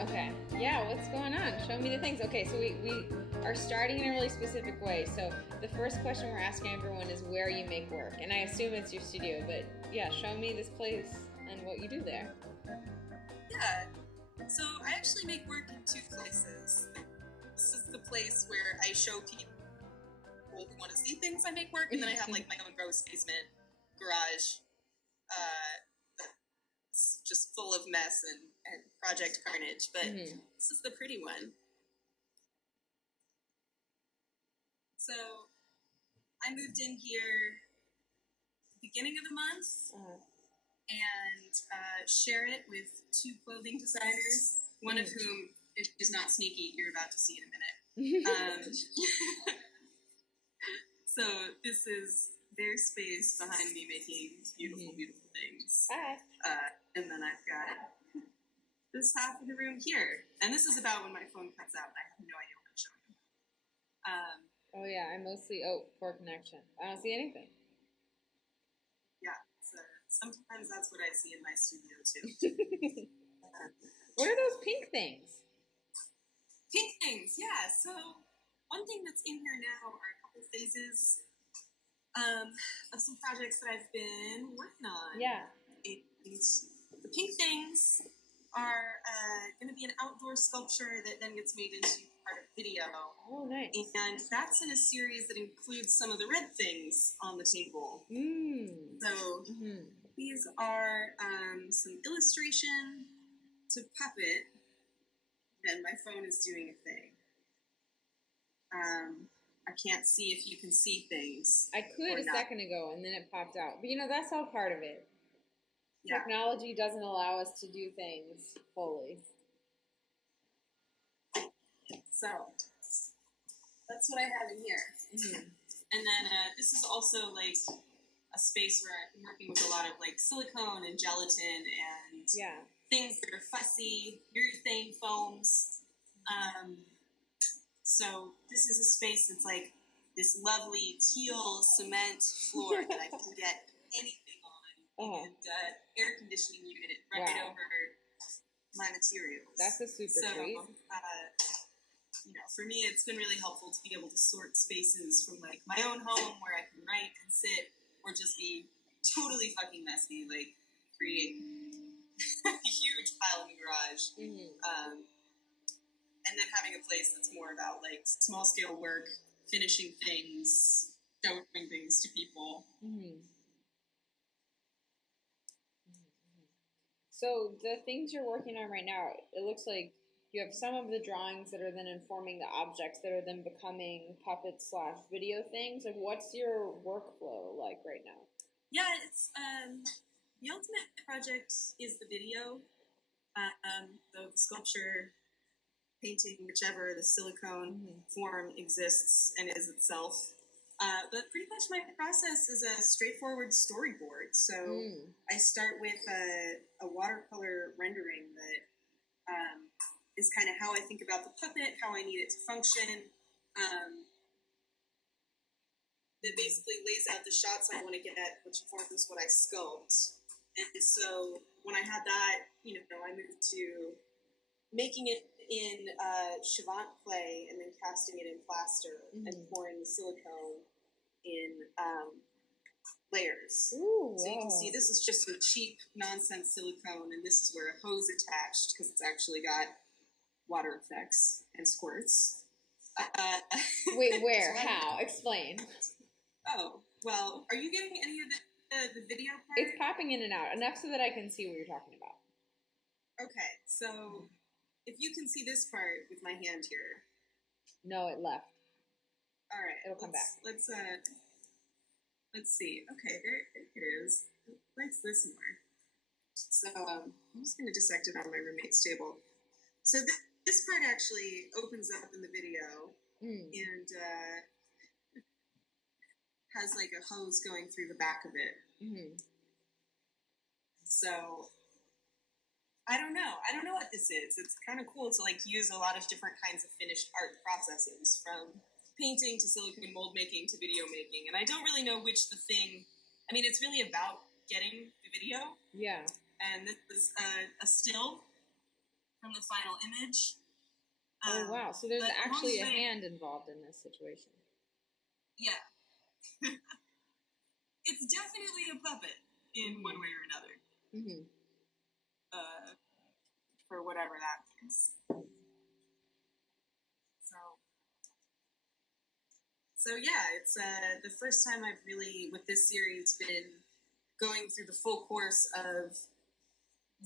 Okay, yeah, what's going on? Show me the things. Okay, so we are starting in a really specific way. So the first question we're asking everyone is where you make work. And I assume it's your studio, but yeah, show me this place and what you do there. Yeah, so I actually make work in two places. This is the place where I show people who want to see things I make work, and then I have like my own gross basement, garage, it's just full of mess and project carnage, but this is the pretty one. So I moved in here at the beginning of the month and share it with two clothing designers, one of whom is not sneaky. You're about to see in a minute. So this is their space behind me making beautiful, beautiful things. Hi. And then I've got this half of the room here. And this is about when my phone cuts out and I have no idea what I'm showing. Oh yeah, I mostly, poor connection. I don't see anything. Yeah, so sometimes that's what I see in my studio too. What are those pink things? Pink things, yeah. So one thing that's in here now are a couple phases of some projects that I've been working on. Yeah. The pink things are going to be an outdoor sculpture that then gets made into part of video. Oh, nice. And that's in a series that includes some of the red things on the table. So these are some illustration to puppet, and my phone is doing a thing. I can't see if you can see things. I could a second ago, and then it popped out. But that's all part of it. Yeah. Technology doesn't allow us to do things fully. So that's what I have in here. And then this is also like a space where I'm working with a lot of like silicone and gelatin and things that are fussy, urethane foams. So this is a space that's like this lovely teal cement floor that I can get anything on, and air conditioning unit right over my materials. That's a super treat. For me, it's been really helpful to be able to sort spaces from like my own home where I can write and sit, or just be totally fucking messy, like create a huge pile in the garage. And then having a place that's more about like small scale work, finishing things, showing things to people. So the things you're working on right now, it looks like you have some of the drawings that are then informing the objects that are then becoming puppet/video things. Like, what's your workflow like right now? Yeah, it's the ultimate project is the video, the sculpture, painting, whichever the silicone form exists and is itself. But pretty much my process is a straightforward storyboard. So I start with a watercolor rendering that is kind of how I think about the puppet, how I need it to function. That basically lays out the shots I want to get at, which forms what I sculpt. And so when I had that, I moved to making it in Chavant clay and then casting it in plaster and pouring the silicone in layers. Ooh, so you can see this is just a cheap nonsense silicone, and this is where a hose attached because it's actually got water effects and squirts. Wait, where? How? Explain. Oh, well, are you getting any of the video part? It's popping in and out, enough so that I can see what you're talking about. Okay, so if you can see this part with my hand here. No, it left. All right. It'll come back. Let's see. Okay, there it is. Let's this more. So I'm just going to dissect it on my roommate's table. So this part actually opens up in the video and has like a hose going through the back of it. So I don't know what this is. It's kind of cool to like use a lot of different kinds of finished art processes, from painting to silicone mold making to video making, and I don't really know which the thing. I mean, it's really about getting the video. Yeah. And this is a still from the final image. Oh wow! So there's actually a hand involved in this situation. Yeah. It's definitely a puppet in one way or another. Mm-hmm. For whatever that is. So yeah, it's the first time I've really, with this series, been going through the full course of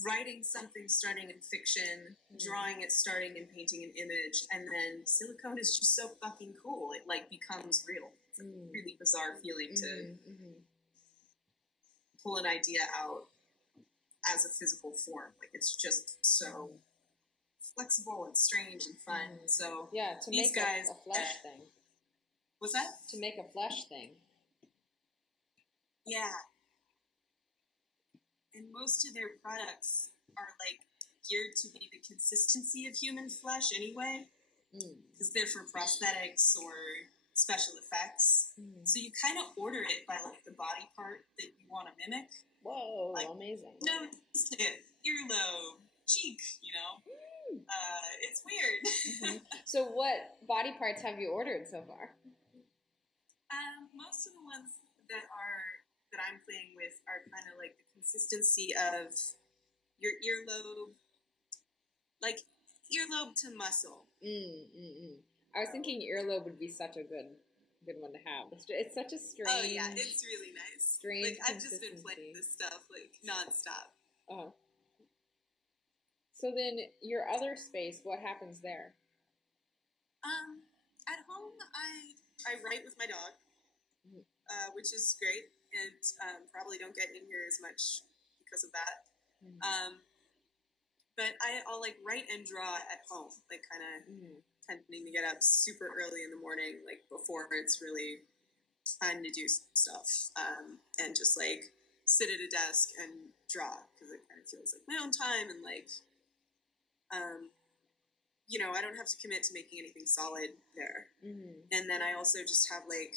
writing something starting in fiction, drawing it starting in painting an image, and then silicone is just so fucking cool. It like becomes real. It's a really bizarre feeling to pull an idea out as a physical form. Like it's just so flexible and strange and fun. So yeah, to these make guys, a flesh thing. What's that? To make a flesh thing. Yeah. And most of their products are like geared to be the consistency of human flesh anyway, because they're for prosthetics or special effects. So you kind of order it by like the body part that you want to mimic. Whoa, like, amazing. Nose tip, earlobe, cheek, you know. It's weird. So what body parts have you ordered so far? Most of the ones that I'm playing with are kind of like the consistency of your earlobe, like earlobe to muscle. I was thinking earlobe would be such a good one to have. It's such a strange. Oh yeah, it's really nice. Strange. Like I've just been playing this stuff like nonstop. So then your other space, what happens there? At home, I write with my dog, which is great, and probably don't get in here as much because of that. But I'll like write and draw at home, like kind of tending to get up super early in the morning, like before it's really time to do stuff, and just like sit at a desk and draw because it kind of feels like my own time and like. You know, I don't have to commit to making anything solid there. And then I also just have like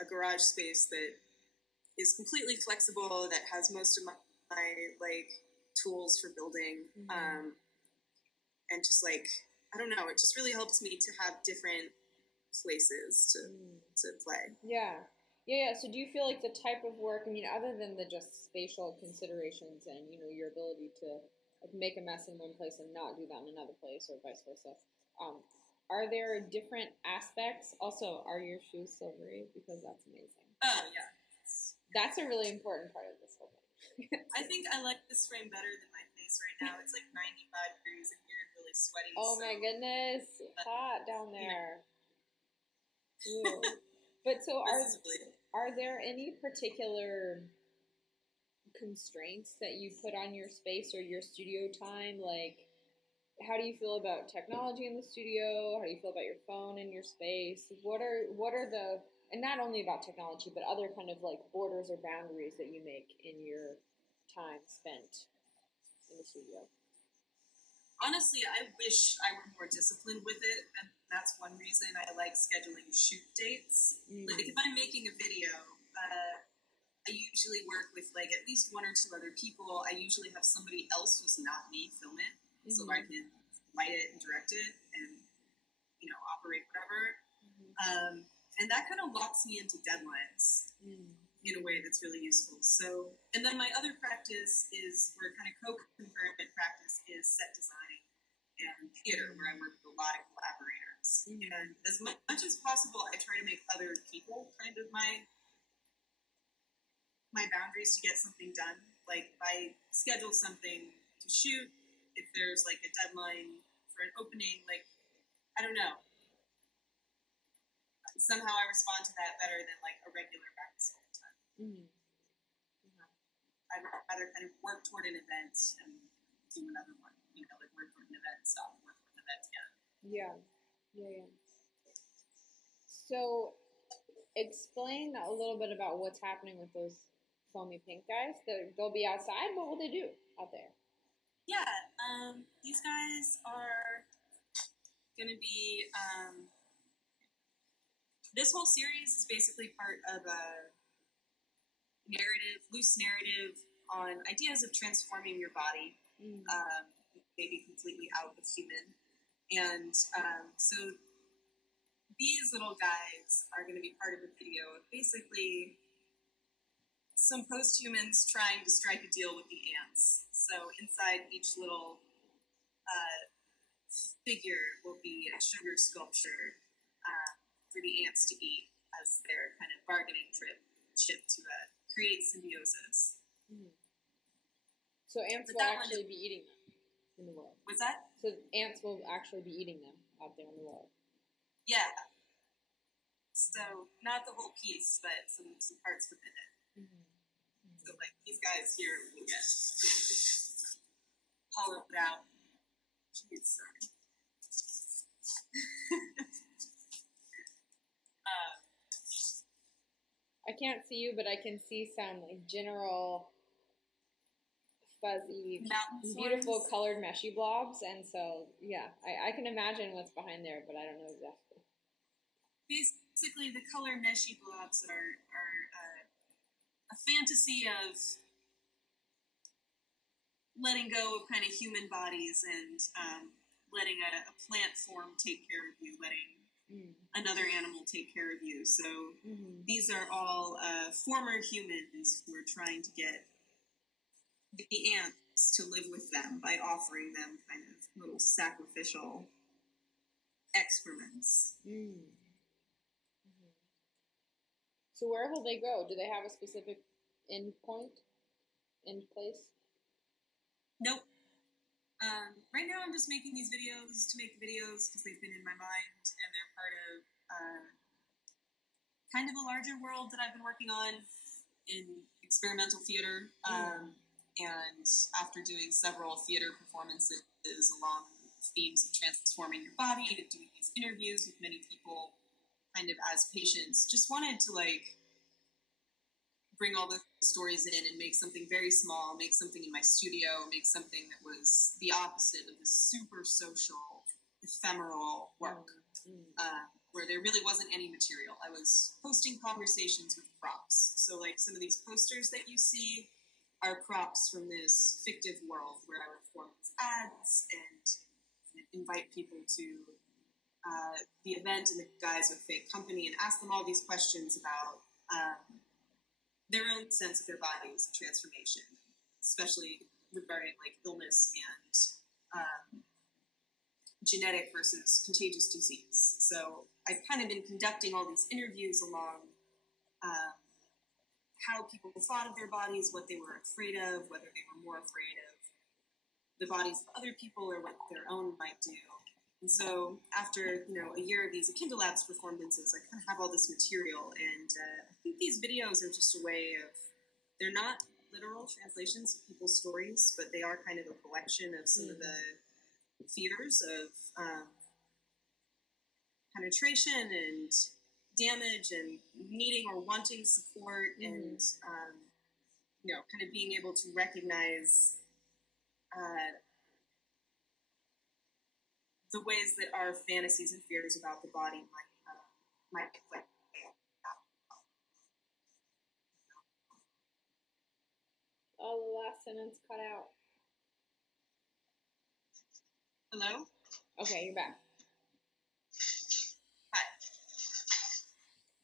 a garage space that is completely flexible, that has most of my like tools for building. And just like, I don't know, it just really helps me to have different places to play. Yeah. So do you feel like the type of work, I mean, other than the just spatial considerations and, you know, your ability to like make a mess in one place and not do that in another place, or vice versa. Are there different aspects? Also, are your shoes silvery? Because that's amazing. Oh yeah, that's a really important part of this whole thing. I think I like this frame better than my face right now. It's like 95 degrees in here and really sweaty. Oh my goodness, hot down there. Ew. But so are there any particular constraints that you put on your space or your studio time? Like, how do you feel about technology in the studio? How do you feel about your phone in your space? What are the, and not only about technology, but other kind of like borders or boundaries that you make in your time spent in the studio? Honestly, I wish I were more disciplined with it, and that's one reason I like scheduling shoot dates. Like, if I'm making a video, I usually work with like at least one or two other people. I usually have somebody else who's not me film it, so I can write it and direct it and, you know, operate whatever. And that kind of locks me into deadlines in a way that's really useful. So, and then my other practice is, where kind of co-concurrent practice, is set design and theater, where I work with a lot of collaborators. And as much as possible, I try to make other people kind of my boundaries to get something done. Like, if I schedule something to shoot, if there's like a deadline for an opening, like, I don't know. Somehow I respond to that better than like a regular practice all the time. I'd rather kind of work toward an event and do another one. You know, like work toward an event, stop, work toward an event again. Yeah. So, explain a little bit about what's happening with those foamy pink guys. They'll be outside. What will they do out there? Yeah, these guys are going to be This whole series is basically part of a loose narrative on ideas of transforming your body, maybe completely out of human. And so these little guys are going to be part of a video of basically some post-humans trying to strike a deal with the ants. So inside each little figure will be a sugar sculpture for the ants to eat as their kind of bargaining chip to create symbiosis. So ants will actually be eating them in the world. What's that? So ants will actually be eating them out there in the world. Yeah. So not the whole piece, but some parts within it. So like these guys here will get hollowed out. Sorry. I can't see you, but I can see some like general fuzzy, beautiful colored meshy blobs, and so yeah, I can imagine what's behind there, but I don't know exactly. Basically, the color meshy blobs are a fantasy of letting go of kind of human bodies and letting a plant form take care of you, letting another animal take care of you. So these are all former humans who are trying to get the ants to live with them by offering them kind of little sacrificial excrements. So where will they go? Do they have a specific end place? Nope. Right now I'm just making these videos to make the videos because they've been in my mind and they're part of kind of a larger world that I've been working on in experimental theater. And after doing several theater performances along themes of transforming your body, to doing these interviews with many people kind of as patients, just wanted to like bring all the stories in and make something very small, make something in my studio, make something that was the opposite of the super social, ephemeral work, where there really wasn't any material. I was hosting conversations with props. So like some of these posters that you see are props from this fictive world where I would perform these ads and invite people to the event in the guise of fake company and ask them all these questions about their own sense of their bodies and transformation, especially regarding like illness and genetic versus contagious disease. So I've kind of been conducting all these interviews along how people thought of their bodies, what they were afraid of, whether they were more afraid of the bodies of other people or what their own might do. And so after, a year of these EchindaLabs performances, I kind of have all this material. And I think these videos are just a way of, they're not literal translations of people's stories, but they are kind of a collection of some of the fears of penetration and damage and needing or wanting support and, kind of being able to recognize the ways that our fantasies and fears about the body might play. Oh, the last sentence cut out. Hello? Okay, you're back. Hi.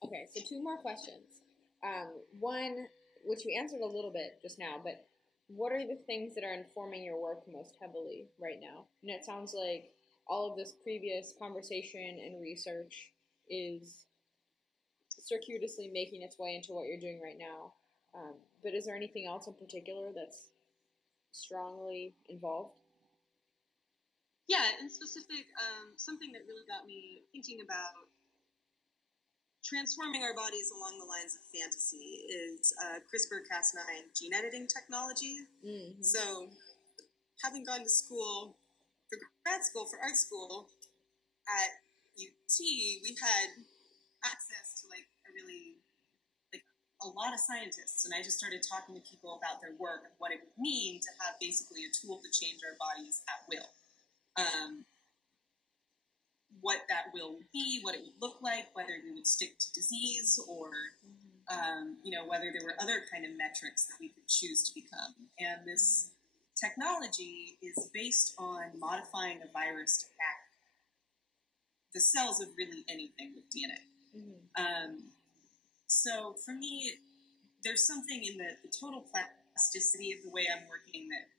Okay, so 2 more questions. One, which we answered a little bit just now, but what are the things that are informing your work most heavily right now? And it sounds like all of this previous conversation and research is circuitously making its way into what you're doing right now. But is there anything else in particular that's strongly involved? Yeah, in specific, something that really got me thinking about transforming our bodies along the lines of fantasy is CRISPR-Cas9 gene editing technology. So, having gone to school, for grad school, for art school, at UT, we had access to a lot of scientists, and I just started talking to people about their work and what it would mean to have basically a tool to change our bodies at will. what that will be, what it would look like, whether we would stick to disease or, whether there were other kind of metrics that we could choose to become. And this technology is based on modifying a virus to hack the cells of really anything with DNA. So for me, there's something in the total plasticity of the way I'm working that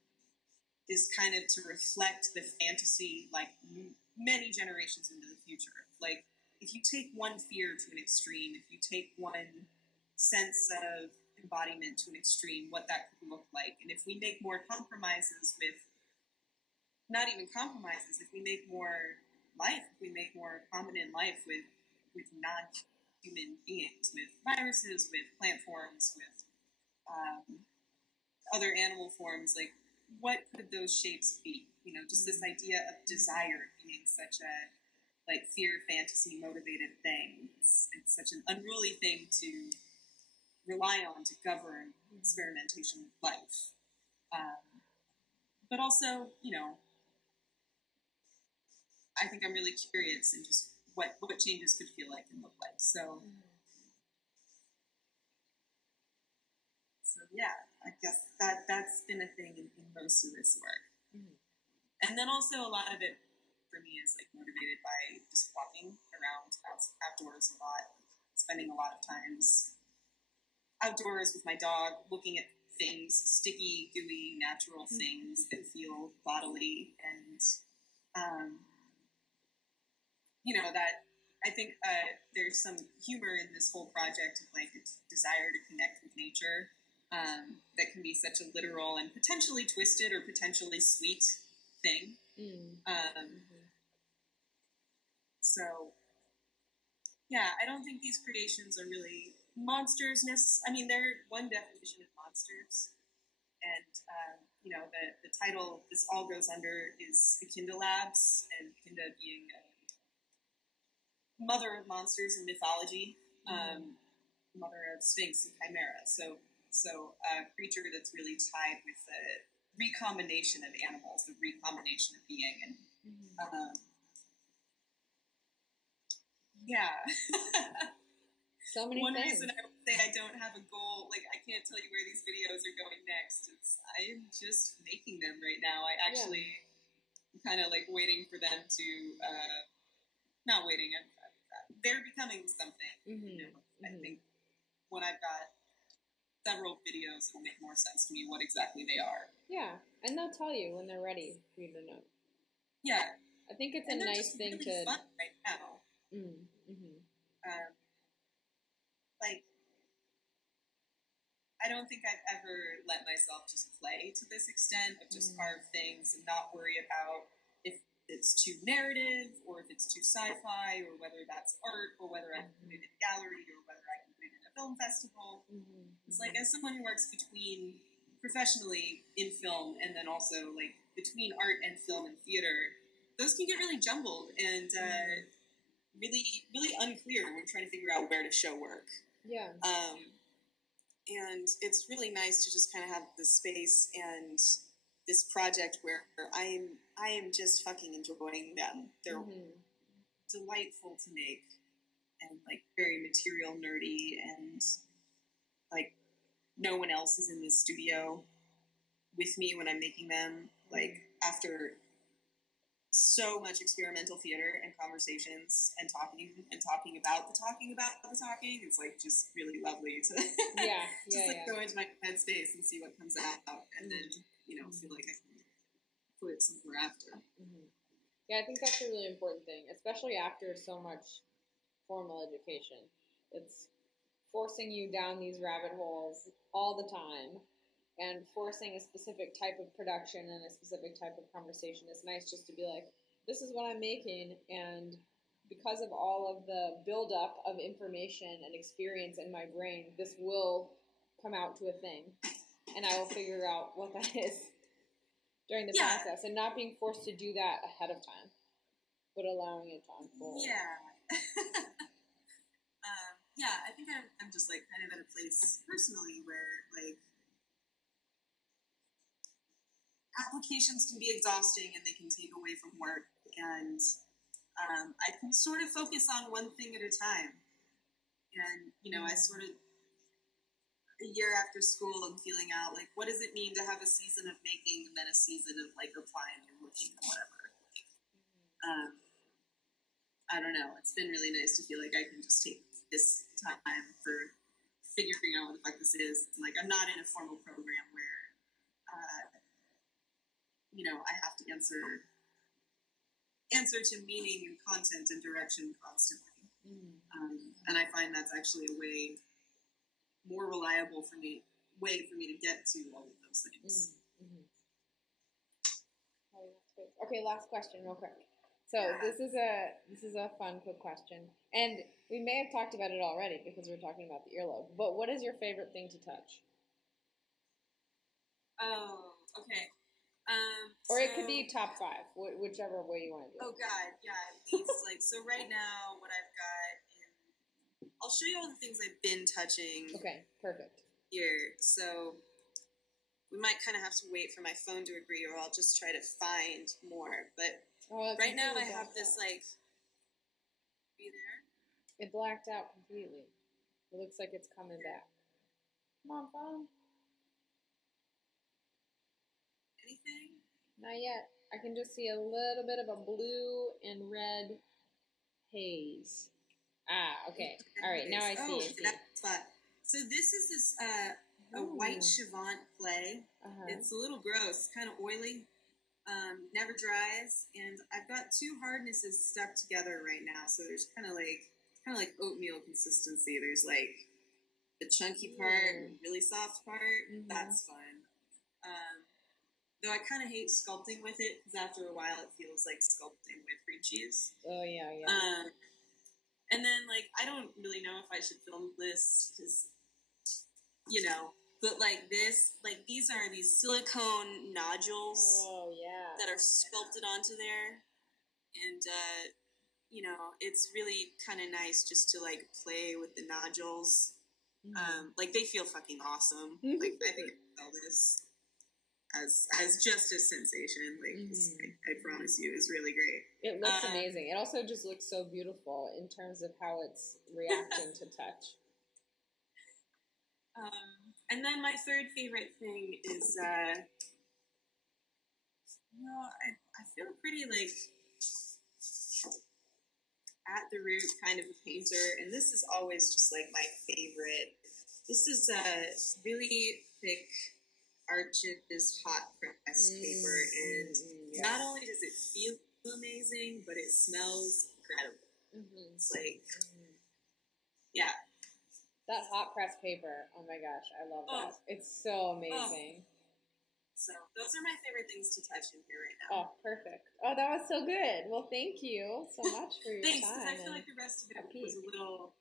is kind of to reflect the fantasy, like many generations into the future. Like, if you take one fear to an extreme, if you take one sense of embodiment to an extreme, what that could look like. And if we make more compromises with, not even compromises, if we make more life, if we make more prominent life with non-human beings, with viruses, with plant forms, with other animal forms, like, what could those shapes be? Just this idea of desire being such a, like, fear, fantasy, motivated thing. It's such an unruly thing to rely on to govern experimentation with life. But also, I think I'm really curious in just what changes could feel like and look like. So yeah, I guess that's been a thing in most of this work. And then also a lot of it for me is like motivated by just walking around outdoors a lot, spending a lot of times outdoors with my dog, looking at things, sticky, gooey, natural things that feel bodily, and that I think there's some humor in this whole project of like a desire to connect with nature that can be such a literal and potentially twisted or potentially sweet thing. So yeah, I don't think these creations are really monsters. I mean, they're one definition of monsters, and the title this all goes under is EchindaLabs, and Echinda being mother of monsters in mythology, mother of Sphinx and Chimera. So a creature that's really tied with the recombination of animals, the recombination of being, and yeah. So many One things. reason I would say I don't have a goal, like I can't tell you where these videos are going next. I'm just making them right now. I'm kind of like waiting for them to, not waiting. They're becoming something. I think when I've got several videos, it'll make more sense to me what exactly they are. Yeah, and they'll tell you when they're ready for you to know. Yeah, I think it's a nice thing really to. Fun right now. Like, I don't think I've ever let myself just play to this extent of just carve things and not worry about if it's too narrative or if it's too sci-fi or whether that's art or whether I can put it in a gallery or whether I can put it in a film festival. It's like, as someone who works professionally in film and then also like between art and film and theater, those can get really jumbled and really, really unclear when trying to figure out where to show work. Yeah. And it's really nice to just kind of have this space and this project where I am just fucking enjoying them. They're delightful to make and like very material nerdy, and like no one else is in the studio with me when I'm making them. Like, after so much experimental theater and conversations and talking about the talking, it's like just really lovely to go into my headspace and see what comes out, and then feel like I can put it somewhere after. Yeah, I think that's a really important thing, especially after so much formal education. It's forcing you down these rabbit holes all the time and forcing a specific type of production and a specific type of conversation. It's nice just to be like, this is what I'm making, and because of all of the buildup of information and experience in my brain, this will come out to a thing, and I will figure out what that is during the process, and not being forced to do that ahead of time, but allowing it to unfold. I think I'm just like kind of at a place personally where like applications can be exhausting and they can take away from work, and I can sort of focus on one thing at a time. And, I sort of, a year after school, I'm feeling out, like, what does it mean to have a season of making and then a season of, like, applying and looking and whatever. I don't know. It's been really nice to feel like I can just take this time for figuring out what the fuck this is. And, like, I'm not in a formal program where, I have to answer to meaning and content and direction constantly. And I find that's actually a way more reliable way for me to get to all of those things. Okay, last question, real quick. So this is a fun, quick question, and we may have talked about it already because we're talking about the earlobe. But what is your favorite thing to touch? Oh, okay. Or it could be top 5, whichever way you want to do it. Oh God, yeah. These so right now, what I've got, I'll show you all the things I've been touching. Okay, perfect. Here, so we might kind of have to wait for my phone to agree, or I'll just try to find more. But right now, I have this Be there? It blacked out completely. It looks like it's coming back. Come on, phone. Anything? Not yet. I can just see a little bit of a blue and red haze. Okay. All right, now I see. That's fun. So this is this a white Chivant clay. It's a little gross, kind of oily, never dries, and I've got 2 hardnesses stuck together right now. So there's kind of like oatmeal consistency. There's like the chunky part, and really soft part. That's fun. Though I kind of hate sculpting with it because after a while it feels like sculpting with cream cheese. Oh yeah. And then I don't really know if I should film this because, but these are these silicone nodules. Oh yeah. That are sculpted onto there, and it's really kind of nice just to play with the nodules. They feel fucking awesome. I think I can sell this as just a sensation. I promise you, is really great. It looks amazing. It also just looks so beautiful in terms of how it's reacting to touch. And then my third favorite thing is, I feel pretty at the root kind of a painter, and this is always just my favorite. This is a really thick Arches hot press paper, and not only does it feel amazing, but it smells incredible. It's yeah. That hot press paper, oh my gosh, I love that. It's so amazing. So those are my favorite things to touch in here right now. Oh, perfect. Oh, that was so good. Well, thank you so much for your time. Thanks, because I feel like the rest of it was a little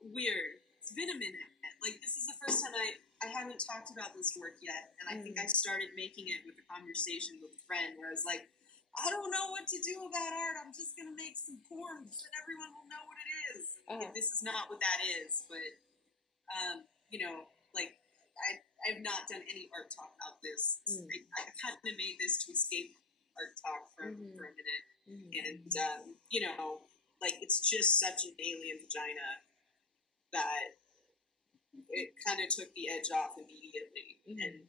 weird. It's been a minute. This is the first time I haven't talked about this work yet, and I think I started making it with a conversation with a friend where I was like, I don't know what to do about art. I'm just going to make some forms and everyone will know what it is. This is not what that is, but, I've not done any art talk about this. I kind of made this to escape art talk for a minute. And, it's just such an alien vagina that it kind of took the edge off immediately. And,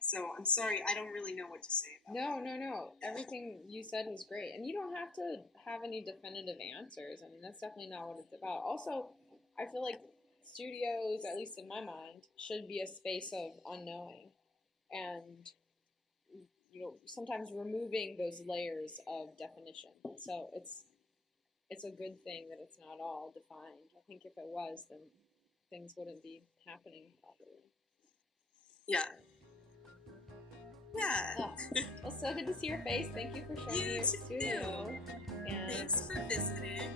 so I'm sorry, I don't really know what to say about that. No. Everything you said was great. And you don't have to have any definitive answers. I mean, that's definitely not what it's about. Also, I feel like studios, at least in my mind, should be a space of unknowing. And, sometimes removing those layers of definition. So it's a good thing that it's not all defined. I think if it was, then things wouldn't be happening properly. Yeah. Oh, well, so good to see your face. Thank you for showing me your studio. And thanks for visiting.